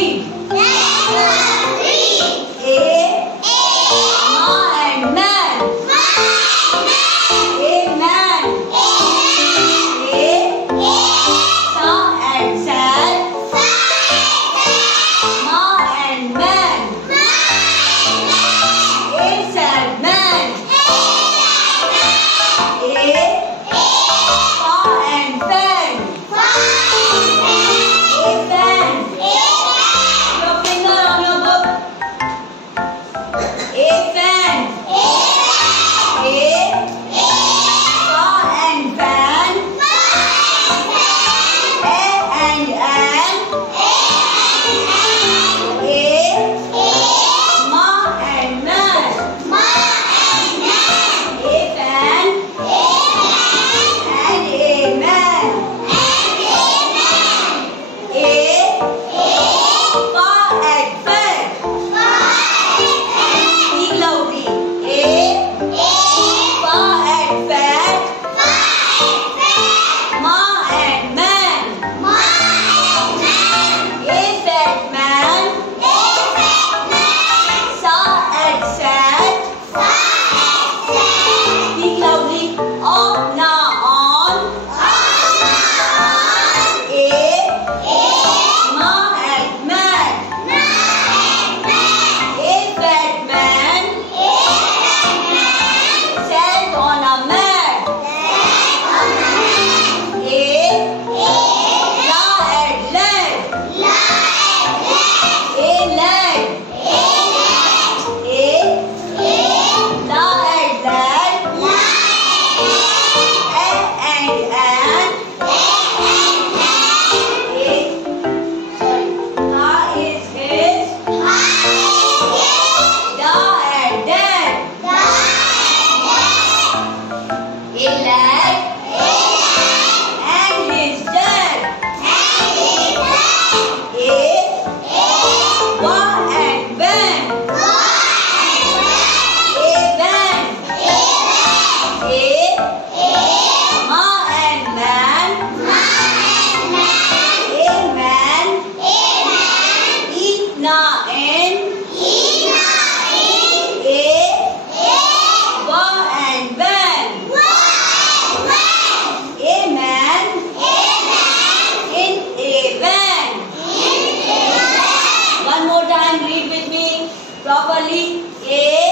read. A. Ma and man. A man. A. Sa and sad. Ma and man. A sad man. A. Fa and fan. A fan. Your finger on your book. A fan. A. Fa and fan. A and an. A. Ma and man. A fan and a man. A. Fa and fan. Speak loudly. A. Fa and fan. Ma and man. A fat man. Sa and sad. Speak loudly. On na on. A. Ma and man. A fat man. Sad on a man. A. La and land. A land. A. La and land. A and an. A. Sorry. Ha is his. Da and dad. A lad and his dad. A. Wa and van. A van. A. Ma and man. A man. Eat na in. A. Wa and van. A man. In a van. One more time, read with me properly. A.